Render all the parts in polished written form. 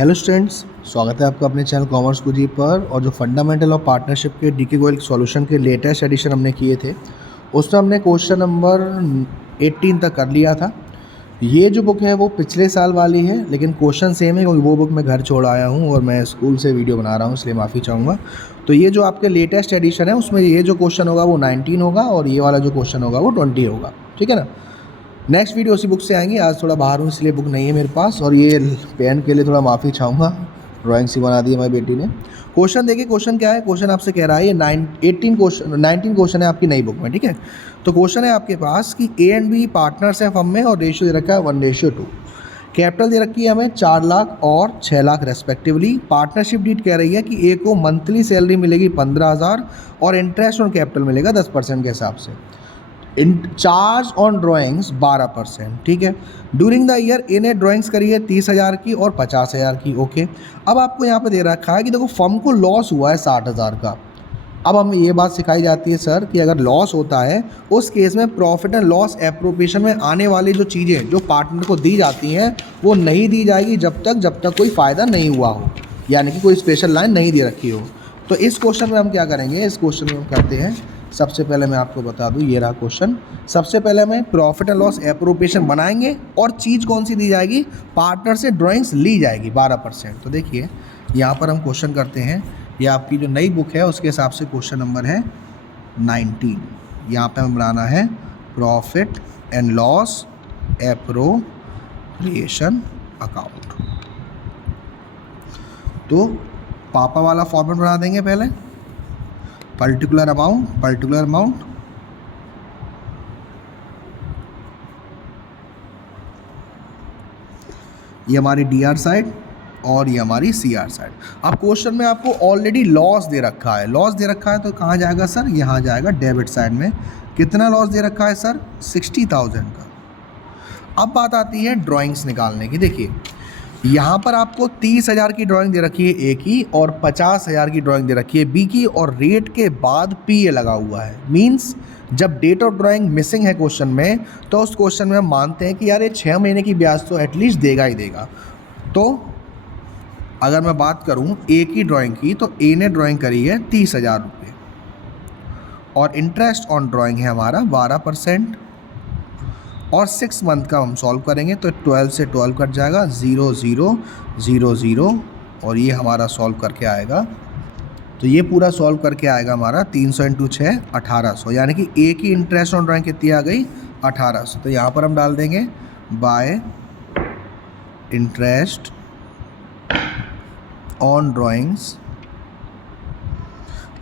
Hello students, स्वागत है आपका अपने चैनल कॉमर्स गुरुजी पर। और जो फंडामेंटल ऑफ पार्टनरशिप के डीके गोयल सॉल्यूशन के लेटेस्ट एडिशन हमने किए थे, उसमें हमने क्वेश्चन नंबर 18 तक कर लिया था। ये जो बुक है वो पिछले साल वाली है, लेकिन क्वेश्चन सेम है क्योंकि वो बुक मैं घर छोड़ आया हूँ और मैं स्कूल से वीडियो बना रहा हूँ, इसलिए माफ़ी चाहूँगा। तो ये जो आपके लेटेस्ट एडिशन है उसमें ये जो क्वेश्चन होगा वो 19 होगा और ये वाला जो क्वेश्चन होगा वो 20 होगा, ठीक है ना। नेक्स्ट वीडियो उसी बुक से आएंगी। आज थोड़ा बाहर हूँ इसलिए बुक नहीं है मेरे पास, और ये पेन के लिए थोड़ा माफ़ी चाहूँगा, ड्राइंग सी बना दी हमारी बेटी ने। क्वेश्चन देखिए, क्वेश्चन क्या है। क्वेश्चन आपसे कह रहा है ये 19 क्वेश्चन है आपकी नई बुक में, ठीक है। तो क्वेश्चन है आपके पास कि ए एंड बी पार्टनर्स हैं फर्म में और रेशियो दे रखा है 1:2। कैपिटल दे रखी है हमें 4 लाख और 6 लाख रेस्पेक्टिवली। पार्टनरशिप डीड कह रही है कि ए को मंथली सैलरी मिलेगी 15,000 और इंटरेस्ट ऑन कैपिटल मिलेगा 10% के हिसाब से। चार्ज ऑन ड्राइंग्स 12%, ठीक है। ड्यूरिंग द ईयर ए ने ड्राइंग्स करी है 30,000 की और 50,000 की, ओके। अब आपको यहाँ पे दे रखा है कि देखो फर्म को लॉस हुआ है 60,000 का। अब हमें ये बात सिखाई जाती है सर कि अगर लॉस होता है उस केस में प्रॉफिट एंड लॉस एप्रोप्रिएशन में आने वाली जो चीज़ें जो पार्टनर को दी जाती हैं वो नहीं दी जाएगी जब तक कोई फ़ायदा नहीं हुआ हो, यानी कि कोई स्पेशल लाइन नहीं दे रखी हो। तो इस क्वेश्चन में हम क्या करेंगे, इस क्वेश्चन में हम करते हैं, सबसे पहले मैं आपको बता दूं, ये रहा क्वेश्चन। सबसे पहले हमें प्रॉफिट एंड लॉस एप्रोप्रिएशन बनाएंगे और चीज़ कौन सी दी जाएगी, पार्टनर से ड्राइंग्स ली जाएगी 12%। तो देखिए यहाँ पर हम क्वेश्चन करते हैं, ये आपकी जो नई बुक है उसके हिसाब से क्वेश्चन नंबर है 19। यहाँ पे हमें बनाना है profit and loss appropriation account. तो पापा वाला फॉर्मेट बना देंगे पहले, पर्टिकुलर अमाउंट, ये हमारी डी आर साइड और ये हमारी सी आर साइड। अब क्वेश्चन में आपको ऑलरेडी लॉस दे रखा है, तो कहाँ जाएगा सर, यहाँ जाएगा डेबिट साइड में। कितना लॉस दे रखा है सर, 60,000 का। अब बात आती है ड्राइंग्स निकालने की। देखिए यहाँ पर आपको 30,000 की ड्राइंग दे रखी है ए की और 50,000 की ड्राइंग दे रखी है बी की, और रेट के बाद पी ए लगा हुआ है। मींस जब डेट ऑफ ड्राइंग मिसिंग है क्वेश्चन में, तो उस क्वेश्चन में हम मानते हैं कि यार ये 6 महीने की ब्याज तो एटलीस्ट देगा ही देगा। तो अगर मैं बात करूँ ए की ड्राइंग की, तो ए ने ड्राइंग करी है 30,000 रुपये और इंटरेस्ट ऑन ड्राइंग है हमारा 12%, और 6 मंथ का हम सॉल्व करेंगे तो 12 से 12 कट जाएगा, 0 0 0 0, और ये हमारा सॉल्व करके आएगा। तो ये पूरा सॉल्व करके आएगा हमारा 300 × 6 1800, यानी कि ए की इंटरेस्ट ऑन ड्राइंग कितनी आ गई, 1800। तो यहाँ पर हम डाल देंगे बाय इंटरेस्ट ऑन ड्राइंग्स,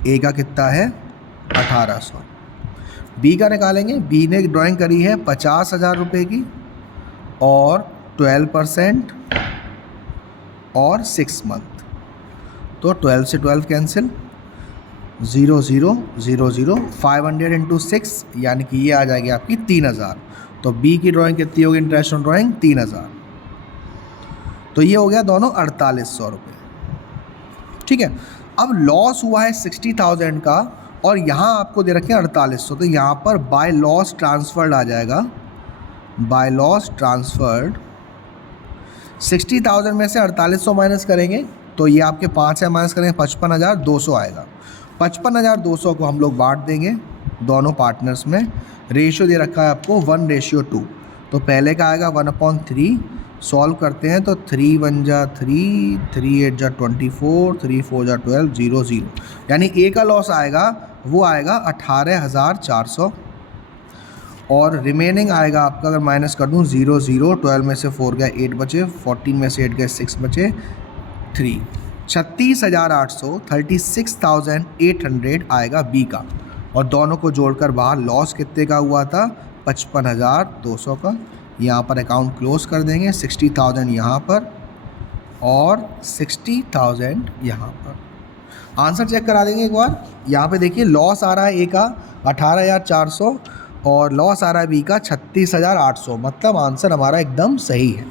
ए का कितना है 1800। बी का निकालेंगे, बी ने ड्राइंग करी है 50,000 रुपये की और 12% और 6 मंथ। तो 12 से 12 कैंसिल, 0 0 0 0, 500 × 6, यानी कि ये आ जाएगी आपकी 3,000। तो बी की ड्राइंग कितनी होगी, इंटरेस्ट ऑन ड्राइंग 3,000। तो ये हो गया दोनों 4,800 रुपये, ठीक है। अब लॉस हुआ है 60,000 का और यहाँ आपको दे रखे हैं 4,800, तो यहाँ पर बाय लॉस ट्रांसफर्ड आ जाएगा। बाय लॉस ट्रांसफर्ड 60,000 में से 4,800 माइनस करेंगे तो ये आपके 5 से माइनस करेंगे 55,200 आएगा। 55,200 को हम लोग बांट देंगे दोनों पार्टनर्स में। रेशियो दे रखा है आपको 1:2। तो पहले का आएगा 1/3। सॉल्व करते हैं तो 3 1 जा 3, 3 8 जा 24, 3 4 जा 12, 0 0, यानी ए का लॉस आएगा वो आएगा 18,400, और रिमेनिंग आएगा आपका, अगर माइनस कर दूँ 0 0, 12 में से 4 गए 8 बचे, 14 में से 8 गए 6 बचे, 3, 36,800, 36,800 आएगा बी का। और दोनों को जोड़कर बाहर लॉस कितने का हुआ था, 55,200 का। यहाँ पर अकाउंट क्लोज कर देंगे, 60,000 यहाँ पर और 60,000 यहाँ पर। आंसर चेक करा देंगे एक बार। यहाँ पे देखिए लॉस आ रहा है ए का 18,400 और लॉस आ रहा है बी का 36,800, मतलब आंसर हमारा एकदम सही है।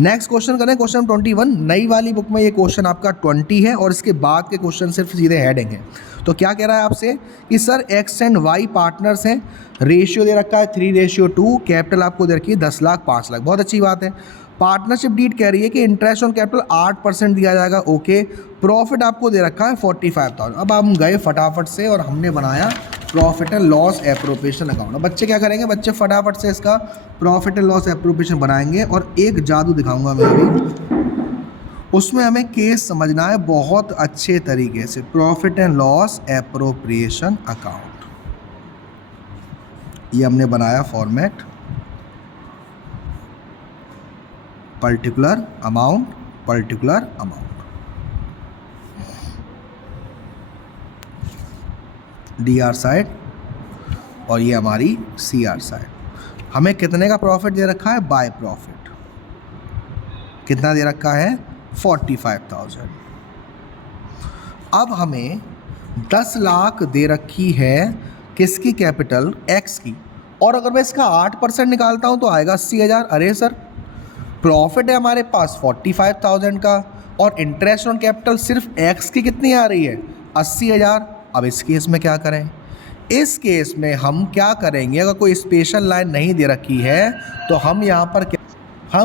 नेक्स्ट क्वेश्चन करें, क्वेश्चन 21। नई वाली बुक में ये क्वेश्चन आपका 20 है और इसके बाद के क्वेश्चन सिर्फ सीधे हेडिंग है। तो क्या कह रहा है आपसे कि sir X and Y partners हैं, रेशियो दे रखा है 3:2, कैपिटल आपको दे रखी है 10 लाख 5 लाख, बहुत अच्छी बात है। पार्टनरशिप डीड कह रही है कि इंटरेस्ट ऑन कैपिटल 8% दिया जाएगा, ओके। प्रॉफिट आपको दे रखा है 45,000। अब हम गए फटाफट से और हमने बनाया profit and loss appropriation account. अब बच्चे क्या करेंगे, बच्चे फटाफट से इसका प्रॉफिट एंड लॉस एप्रोप्रिएशन बनाएंगे और एक जादू दिखाऊंगा मैं अभी, उसमें हमें केस समझना है बहुत अच्छे तरीके से। Profit and loss appropriation account, ये हमने बनाया format, particular amount, particular amount, D R side और ये हमारी सी आर साइड। हमें कितने का प्रॉफिट दे रखा है, बाय प्रॉफिट कितना दे रखा है, 45,000। अब हमें 10 लाख दे रखी है किसकी, कैपिटल एक्स की, और अगर मैं इसका 8% निकालता हूँ तो आएगा 80,000। अरे सर, प्रॉफिट है हमारे पास 45,000 का और इंटरेस्ट ऑन कैपिटल सिर्फ एक्स की कितनी आ रही है, 80,000। अब इस केस में क्या करें, इस केस में हम क्या करेंगे, अगर कोई स्पेशल लाइन नहीं दे रखी है तो हम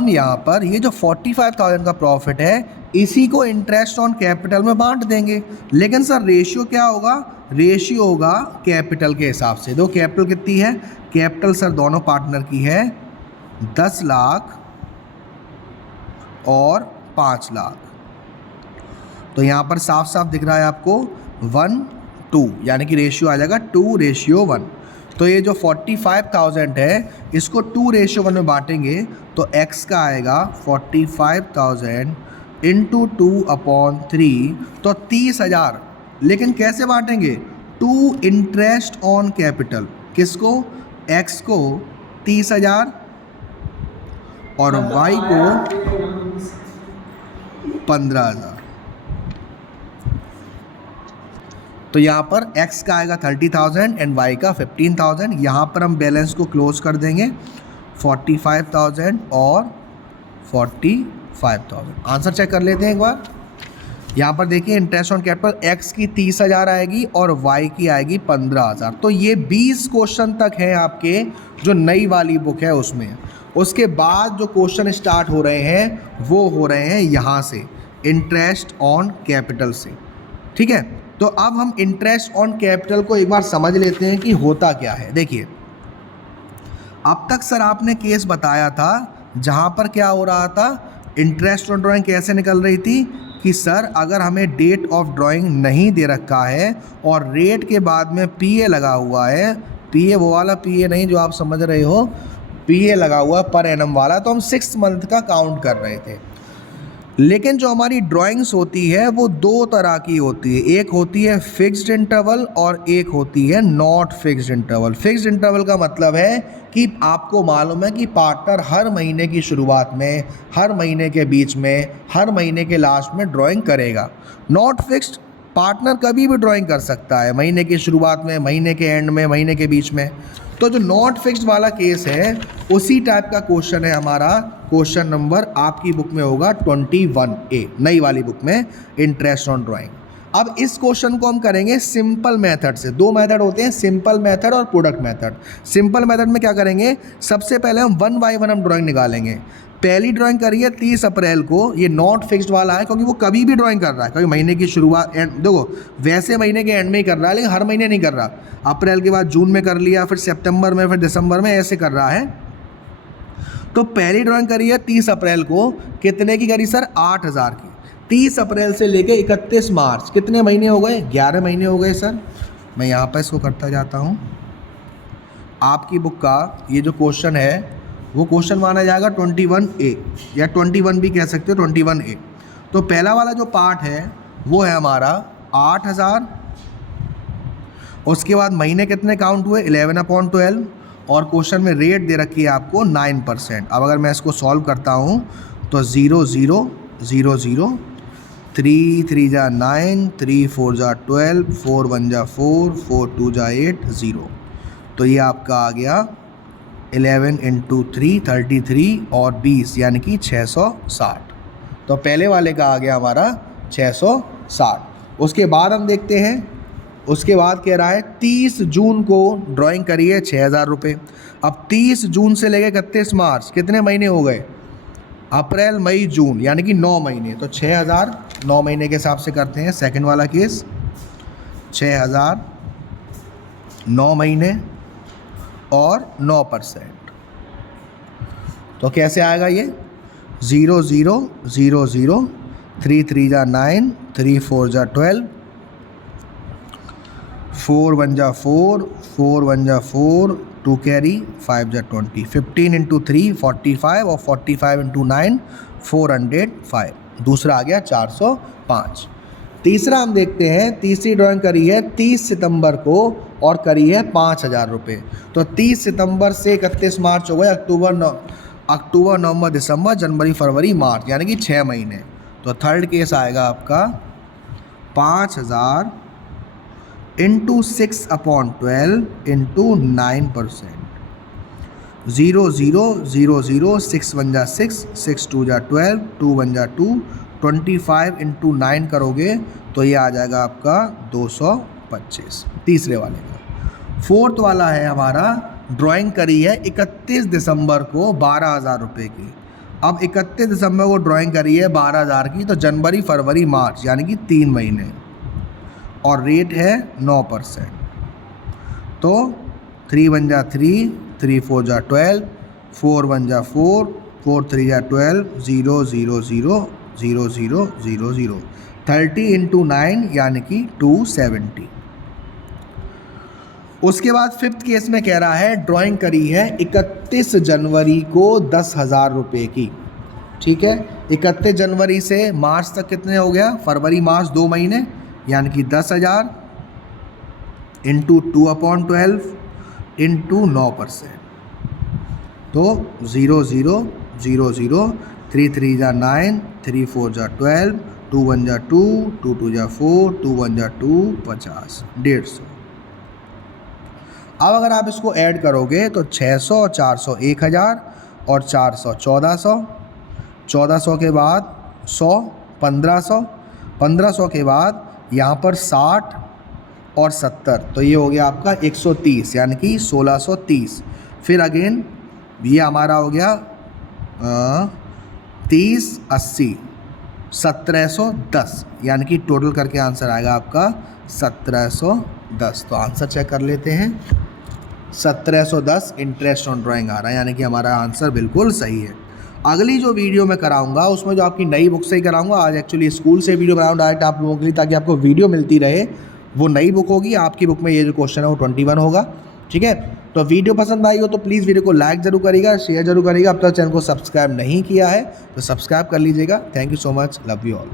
यहाँ पर ये जो 45,000 का प्रॉफिट है इसी को इंटरेस्ट ऑन कैपिटल में बांट देंगे। लेकिन सर रेशियो क्या होगा, रेशियो होगा कैपिटल के हिसाब से। दो कैपिटल कितनी है, कैपिटल सर दोनों पार्टनर की है 10 लाख और 5 लाख। तो यहाँ पर साफ साफ दिख रहा है आपको 1:2, यानी कि रेशियो आ जाएगा 2:1। तो ये जो 45,000 है इसको 2:1 में बांटेंगे तो x का आएगा 45,000 इंटू 2/3, तो 30,000। लेकिन कैसे बांटेंगे, 2 इंटरेस्ट ऑन कैपिटल, किसको, x को 30,000 और y को 15,000। तो यहाँ पर x का आएगा 30,000 एंड y का 15,000। यहाँ पर हम बैलेंस को क्लोज कर देंगे, 45,000 और 45,000। आंसर चेक कर लेते हैं एक बार। यहाँ पर देखिए इंटरेस्ट ऑन कैपिटल x की 30,000 आएगी और y की आएगी 15,000। तो ये 20 क्वेश्चन तक हैं आपके जो नई वाली बुक है उसमें। उसके बाद जो क्वेश्चन स्टार्ट हो रहे हैं वो हो रहे हैं यहाँ से, इंटरेस्ट ऑन कैपिटल से, ठीक है। तो अब हम इंटरेस्ट ऑन कैपिटल को एक बार समझ लेते हैं कि होता क्या है। देखिए, अब तक सर आपने केस बताया था जहाँ पर क्या हो रहा था, इंटरेस्ट ऑन ड्राइंग कैसे निकल रही थी कि सर अगर हमें डेट ऑफ ड्राइंग नहीं दे रखा है और रेट के बाद में पीए लगा हुआ है, पीए वो वाला पीए नहीं जो आप समझ रहे हो, पीए लगा हुआ पर एनम वाला, तो हम 6 मंथ का काउंट कर रहे थे। लेकिन जो हमारी ड्राइंग्स होती है वो 2 तरह की होती है, एक होती है फिक्स्ड इंटरवल और एक होती है not fixed interval. Fixed interval का मतलब है कि आपको मालूम है कि पार्टनर हर महीने की शुरुआत में, हर महीने के बीच में, हर महीने के लास्ट में ड्राइंग करेगा। नॉट फिक्स्ड, पार्टनर कभी भी ड्राइंग कर सकता है, महीने की शुरुआत में, महीने के एंड में, महीने के बीच में। तो जो नॉट फिक्स्ड वाला केस है उसी टाइप का क्वेश्चन है हमारा। क्वेश्चन नंबर आपकी बुक में होगा 21A, नई वाली बुक में, इंटरेस्ट ऑन ड्राइंग। अब इस क्वेश्चन को हम करेंगे सिंपल मेथड से। 2 मेथड होते हैं, सिंपल मेथड और प्रोडक्ट मेथड। सिंपल मेथड में क्या करेंगे, सबसे पहले हम 1 बाय 1 हम ड्राइंग निकालेंगे। पहली ड्राइंग करिए 30 अप्रैल को, ये नॉट फिक्स्ड वाला है क्योंकि वो कभी भी ड्राइंग कर रहा है, क्योंकि महीने की शुरुआत एंड, देखो वैसे महीने के एंड में ही कर रहा है लेकिन हर महीने नहीं कर रहा। अप्रैल के बाद जून में कर लिया, फिर सितंबर में, फिर दिसंबर में, ऐसे कर रहा है। तो पहली ड्राइंग करिए 30 अप्रैल को, कितने की करी सर, 8,000 की। 30 अप्रैल से लेके 31 मार्च कितने महीने हो गए, 11 महीने हो गए सर। मैं यहाँ पर इसको करता जाता हूँ। आपकी बुक का ये जो क्वेश्चन है वो क्वेश्चन माना जाएगा 21A या 21 भी कह सकते हो, 21A। तो पहला वाला जो पार्ट है वो है हमारा 8,000। उसके बाद महीने कितने काउंट हुए, 11/12, और क्वेश्चन में रेट दे रखी है आपको 9%। अब अगर मैं इसको सॉल्व करता हूँ तो 0 0 0 0, 3 3 जा 9, 3 4 जा 12, 4 1 जा 4, 4 2 जा 8, 0। तो ये आपका आ गया 11 × 3 33 और 20 यानी कि 660। तो पहले वाले का आ गया हमारा 660। उसके बाद हम देखते हैं, उसके बाद कह रहा है 30 जून को ड्राइंग करिए 6,000 रुपये। अब 30 जून से लेकर 31 मार्च कितने महीने हो गए, अप्रैल मई जून यानी कि 9 महीने, तो 6000 9 महीने के हिसाब से करते हैं। सेकंड वाला केस 6000 9 महीने और 9%, तो कैसे आएगा ये 0 0 0 0, 3 3 जा 9, 3 4 जा 12, 4 1 जा 4, 4 1 जा 4, 2 कैरी, 5 जा 20, 15 इंटू 3 45 और 45 इंटू 9 405। दूसरा आ गया 405। तीसरा हम देखते हैं, तीसरी ड्राइंग करी है 30 सितंबर को और करी है 5000 रुपये। तो 30 सितंबर से 31 मार्च हो गए, अक्टूबर नवंबर दिसंबर जनवरी फरवरी मार्च यानी कि 6 महीने। तो थर्ड केस आएगा आपका 5000 इंटू 6/12 इंटू 9%, 0 0 0 0, 6 1 जा 6, 6 2 जा 12, 2 1 जा 2, 25 इंटू 9 करोगे तो ये आ जाएगा आपका 225 तीसरे वाले का। फोर्थ वाला है हमारा, ड्राइंग करी है 31 दिसंबर को 12000 रुपये की। अब 31 दिसंबर को ड्राइंग करी है 12000 की, तो जनवरी फरवरी मार्च यानी कि 3 महीने और रेट है 9%। तो 3 1 जा 3, 3 4 जा 12, 4 1 जा 4, 4 3 जा 12, 0 0 0 0 0 0 0, 30 इंटू 9 यानी कि 270। उसके बाद फिफ्थ केस में कह रहा है ड्राइंग करी है 31 जनवरी को 10,000 रुपये की। ठीक है, 31 जनवरी से मार्च तक कितने हो गया, फरवरी मार्च 2 महीने यानी कि 10,000 इंटू 2/12 इंटू 9%, तो 0 0 0 0, 3 3 जा 9, 3 4 जा 12, 2 1 जा 2, 2 2 जा 4, 2 1 जा 2, 50, 150। अब अगर आप इसको ऐड करोगे तो 600 और 400 1000 और 400 1400, 1400 के बाद 100 1500, 1500 के बाद यहाँ पर 60 और 70, तो ये हो गया आपका 130 यानी कि 1630। फिर अगेन ये हमारा हो गया 30 80 1710 यानी कि टोटल करके आंसर आएगा आपका 1710। तो आंसर चेक कर लेते हैं, 1710 इंटरेस्ट ऑन ड्राइंग आ रहा है यानी कि हमारा आंसर बिल्कुल सही है। अगली जो वीडियो मैं कराऊंगा उसमें जो आपकी नई बुक से ही कराऊंगा। आज एक्चुअली स्कूल से वीडियो बनाऊँ डायरेक्ट आप लोगों के लिए ताकि आपको वीडियो मिलती रहे। वो नई बुक होगी, आपकी बुक में ये जो क्वेश्चन है वो 21 होगा। ठीक है, तो वीडियो पसंद आई हो तो प्लीज़ वीडियो को लाइक ज़रूर करिएगा, शेयर जरूर करिएगा। अब तक चैनल को सब्सक्राइब नहीं किया है तो सब्सक्राइब कर लीजिएगा। Thank you so much, love you all.